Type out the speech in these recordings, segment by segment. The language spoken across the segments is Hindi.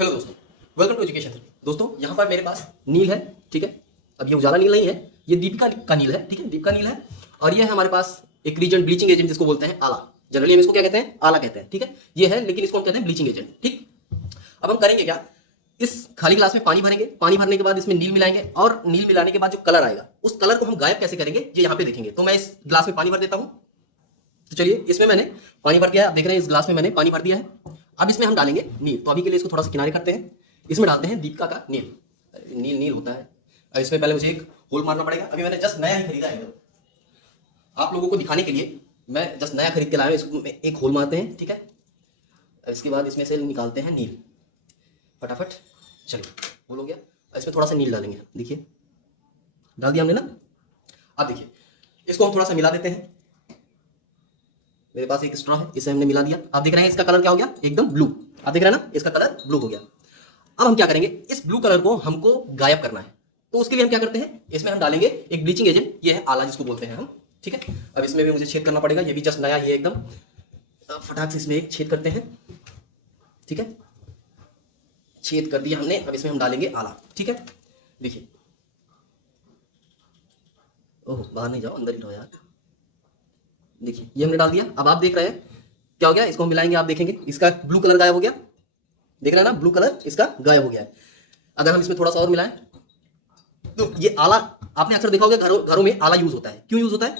हेलो दोस्तों, वेलकम टू एजुकेशन थेरेपी। दोस्तों यहाँ पर मेरे पास नील है, ठीक है। अब ये उजाला नील नहीं है, ये दीपिका का नील है, ठीक है। दीपिका नील है और ये है हमारे पास एक रीजन ब्लीचिंग एजेंट जिसको बोलते हैं आला। जनरली हम इसको क्या कहते हैं? आला कहते हैं, ठीक है। ये है, लेकिन इसको हम कहते हैं ब्लीचिंग एजेंट, ठीक। अब हम करेंगे क्या, इस खाली गिलास में पानी भरेंगे, पानी भरने के बाद इसमें नील मिलाएंगे और नील मिलाने के बाद जो कलर आएगा उस कलर को हम गायब कैसे करेंगे ये यहाँ पे देखेंगे। तो मैं इस गिलास में पानी भर देता हूँ। तो चलिए, इसमें मैंने पानी भर दिया है, आप देख रहे हैं इस गिलास में मैंने पानी भर दिया है। अब इसमें हम डालेंगे नील। तो अभी के लिए इसको थोड़ा सा किनारे करते हैं, इसमें डालते हैं दीपिका का नील। नील नील होता है। अब इसमें पहले मुझे एक होल मारना पड़ेगा। अभी मैंने जस्ट नया ही खरीदा है, आप लोगों को दिखाने के लिए मैं जस्ट नया खरीद के लाया हूं। इसको एक होल मारते हैं, ठीक है। अब इसके बाद इसमें से निकालते हैं नील फटाफट। चलिए, होल हो गया। इसमें थोड़ा सा नील डालेंगे, देखिए डाल दिया हमने ना। अब देखिए, इसको हम थोड़ा सा मिला देते हैं। मेरे पास एक स्ट्रॉ है, इसे हमने मिला दिया। आप देख रहे हैं इसका कलर क्या हो गया, एकदम ब्लू। आप देख रहे हैं ना, इसका कलर ब्लू हो गया। अब हम क्या करेंगे, इस ब्लू कलर को हमको गायब करना है। तो उसके लिए हम क्या करते हैं, इसमें हम डालेंगे एक ब्लीचिंग एजेंट, ये है आला जिसको बोलते हैं हम, ठीक है। अब इसमें भी मुझे छेद करना पड़ेगा, ये भी जस्ट नया ही है एकदम। फटाक से इसमें एक छेद करते हैं, ठीक है। छेद कर दिया हमने। अब इसमें हम डालेंगे आला, ठीक है। देखिए, ओह बाहर नहीं जाओ, अंदर ही रहो यार। देखिए, ये हमने डाल दिया। अब आप देख रहे हैं क्या हो गया, इसको हम मिलाएंगे, आप देखेंगे इसका ब्लू कलर गायब हो गया। देख रहे हैं ना, ब्लू कलर इसका गायब हो गया है। अगर हम इसमें थोड़ा सा और मिलाएं तो ये आला, आपने अक्सर देखा होगा घरों में आला यूज होता है। क्यों यूज होता है?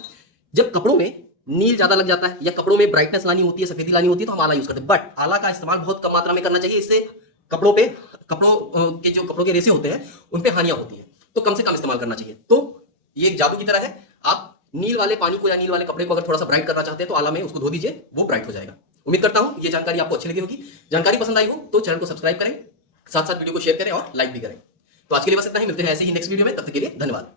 जब कपड़ों में नील ज्यादा लग जाता है या कपड़ों में ब्राइटनेस लानी होती है, सफेदी लानी होती है, तो हम आला यूज करते हैं। बट आला का इस्तेमाल बहुत कम मात्रा में करना चाहिए, इससे कपड़ों के रेसे होते हैं उन पे हानियां होती है। तो कम से कम इस्तेमाल करना चाहिए। तो ये एक जादू की तरह है। आप नील वाले पानी को या नील वाले कपड़े को अगर थोड़ा सा ब्राइट करना चाहते हैं तो आला में उसको धो दीजिए, वो ब्राइट हो जाएगा। उम्मीद करता हूं ये जानकारी आपको अच्छी लगी होगी। जानकारी पसंद आई हो तो चैनल को सब्सक्राइब करें, साथ साथ वीडियो को शेयर करें और लाइक भी करें। तो आज के लिए बस इतना ही, मिलते हैं ऐसे ही नेक्स्ट वीडियो में। तब तक के लिए धन्यवाद।